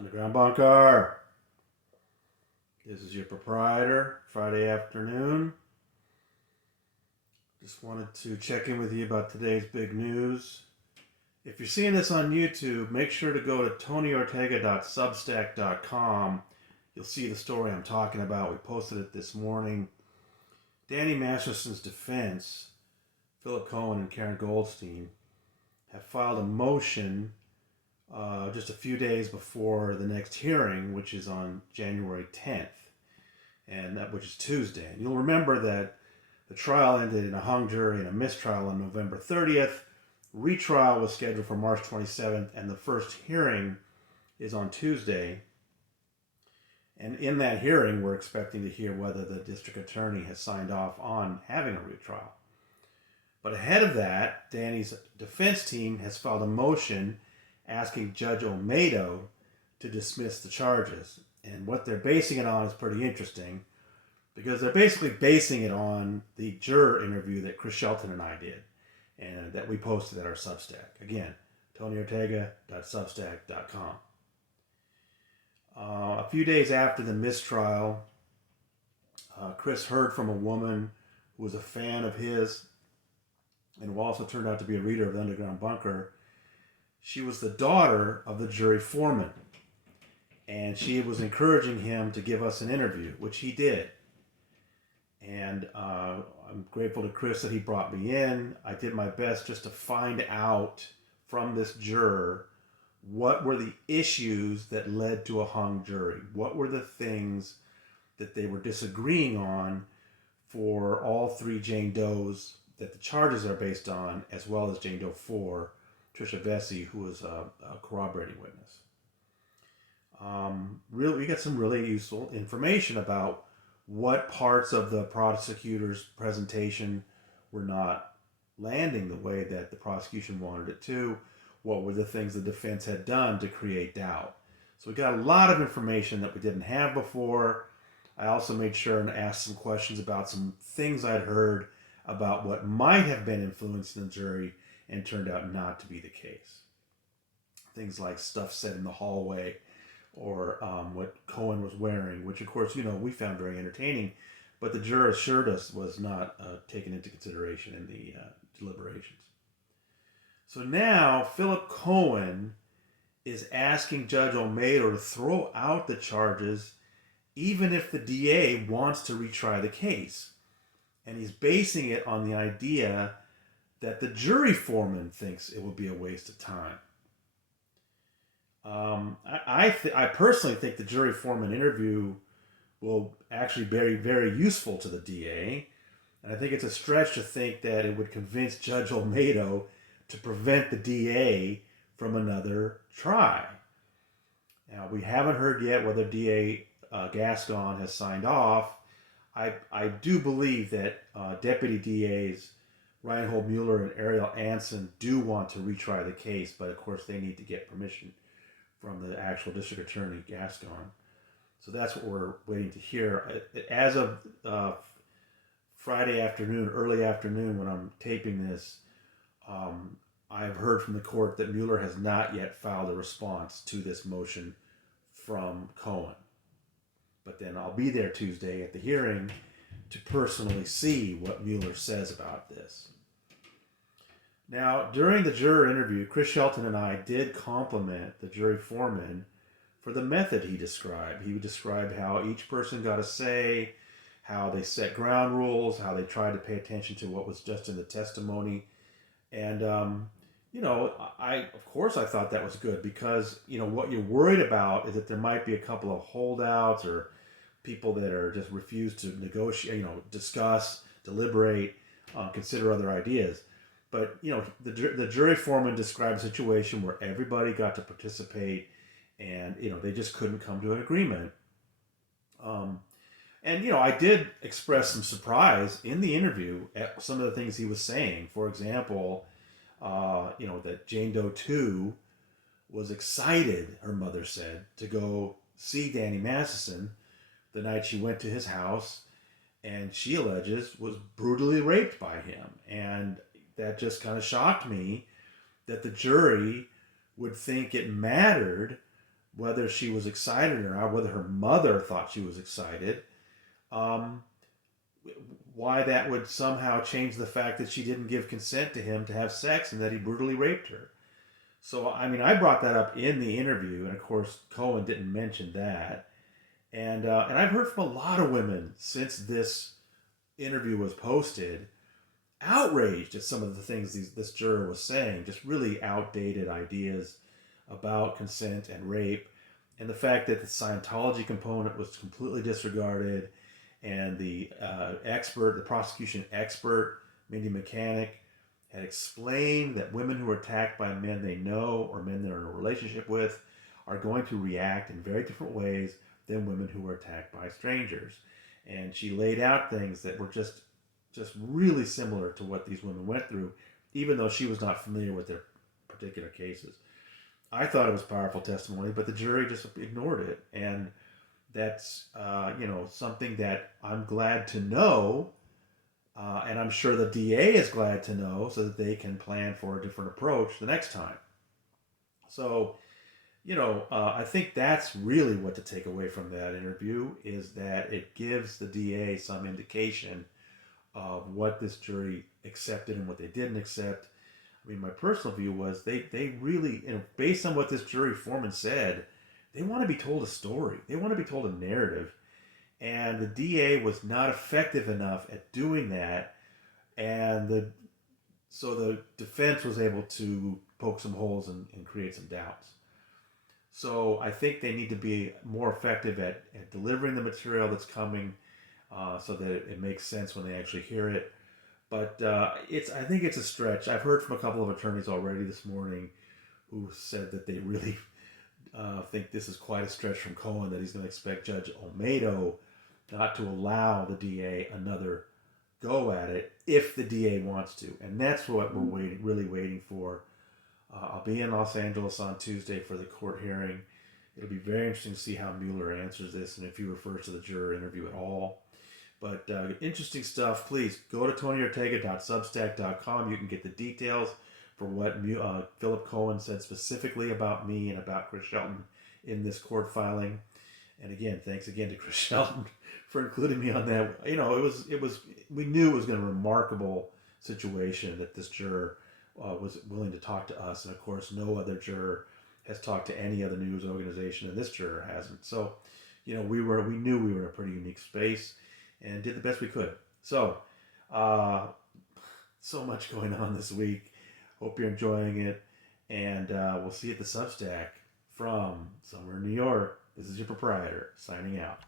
Underground Bunker. This is your proprietor, Friday afternoon. Just wanted to check in with you about today's big news. If you're seeing this on YouTube, make sure to go to tonyortega.substack.com. You'll see the story I'm talking about. We posted it this morning. Danny Masterson's defense, Philip Cohen and Karen Goldstein, have filed a motion just a few days before the next hearing, which is on January 10th, which is Tuesday. And you'll remember that the trial ended in a hung jury and a mistrial on November 30th. Retrial was scheduled for March 27th, and the first hearing is on Tuesday. And in that hearing, we're expecting to hear whether the district attorney has signed off on having a retrial. But ahead of that, Danny's defense team has filed a motion asking Judge Olmedo to dismiss the charges. And what they're basing it on is pretty interesting, because they're basically basing it on the juror interview that Chris Shelton and I did, and that we posted at our Substack. Again, tonyortega.substack.com. A few days after the mistrial, Chris heard from a woman who was a fan of his and who also turned out to be a reader of the Underground Bunker. She was the daughter of the jury foreman, and she was encouraging him to give us an interview, which he did. And I'm grateful to Chris that he brought me in. I did my best just to find out from this juror what were the issues that led to a hung jury. What were the things that they were disagreeing on for all three Jane Does that the charges are based on, as well as Jane Doe 4, Trisha Vesey, who was a corroborating witness. We got some really useful information about what parts of the prosecutor's presentation were not landing the way that the prosecution wanted it to. What were the things the defense had done to create doubt? So we got a lot of information that we didn't have before. I also made sure and asked some questions about some things I'd heard about what might have been influencing the jury and turned out not to be the case. Things like stuff said in the hallway, or what Cohen was wearing, which of course, we found very entertaining, but the juror assured us was not taken into consideration in the deliberations. So now Philip Cohen is asking Judge Olmedo to throw out the charges even if the DA wants to retry the case. And he's basing it on the idea that the jury foreman thinks it will be a waste of time. I personally think the jury foreman interview will actually be very, very useful to the DA. And I think it's a stretch to think that it would convince Judge Olmedo to prevent the DA from another try. Now, we haven't heard yet whether DA Gascon has signed off. I do believe that Deputy DAs Reinhold Mueller and Ariel Anson do want to retry the case, but of course they need to get permission from the actual district attorney, Gascon. So that's what we're waiting to hear. As of Friday afternoon, early afternoon, when I'm taping this, I've heard from the court that Mueller has not yet filed a response to this motion from Cohen. But then I'll be there Tuesday at the hearing to personally see what Mueller says about this. Now, during the juror interview, Chris Shelton and I did compliment the jury foreman for the method he described. He described how each person got a say, how they set ground rules, how they tried to pay attention to what was just in the testimony. And, I thought that was good because, what you're worried about is that there might be a couple of holdouts or people that are just refuse to negotiate, discuss, deliberate, consider other ideas. But, the jury foreman described a situation where everybody got to participate and, they just couldn't come to an agreement. I did express some surprise in the interview at some of the things he was saying. For example, that Jane Doe 2 was excited, her mother said, to go see Danny Masterson the night she went to his house, and she alleges was brutally raped by him. And that just kind of shocked me that the jury would think it mattered whether she was excited or not, whether her mother thought she was excited, um, why that would somehow change the fact that she didn't give consent to him to have sex and that he brutally raped her. So, I mean, I brought that up in the interview, and of course, Cohen didn't mention that. And I've heard from a lot of women since this interview was posted, outraged at some of the things this juror was saying, just really outdated ideas about consent and rape, and the fact that the Scientology component was completely disregarded, and the prosecution expert, Mindy Mechanic, had explained that women who are attacked by men they know or men they're in a relationship with are going to react in very different ways than women who are attacked by strangers. And she laid out things that were just really similar to what these women went through, even though she was not familiar with their particular cases. I thought it was powerful testimony, but the jury just ignored it, and that's something that I'm glad to know, and I'm sure the DA is glad to know, so that they can plan for a different approach the next time. So, I think that's really what to take away from that interview is that it gives the DA some indication of what this jury accepted and what they didn't accept. I mean, my personal view was they really, based on what this jury foreman said, they want to be told a story. They want to be told a narrative. And the DA was not effective enough at doing that. And so the defense was able to poke some holes and create some doubts. So I think they need to be more effective at delivering the material that's coming, so that it makes sense when they actually hear it. But I think it's a stretch. I've heard from a couple of attorneys already this morning who said that they really think this is quite a stretch from Cohen, that he's going to expect Judge Olmedo not to allow the DA another go at it if the DA wants to. And that's what we're really waiting for. I'll be in Los Angeles on Tuesday for the court hearing. It'll be very interesting to see how Mueller answers this and if he refers to the juror interview at all. But interesting stuff. Please go to TonyOrtega.substack.com. You can get the details for what Philip Cohen said specifically about me and about Chris Shelton in this court filing. And again, thanks again to Chris Shelton for including me on that. We knew it was going to be a remarkable situation that this juror was willing to talk to us. And of course, no other juror has talked to any other news organization, and this juror hasn't. So, we knew we were in a pretty unique space and did the best we could. So, so much going on this week. Hope you're enjoying it. And we'll see you at the Substack from somewhere in New York. This is your proprietor signing out.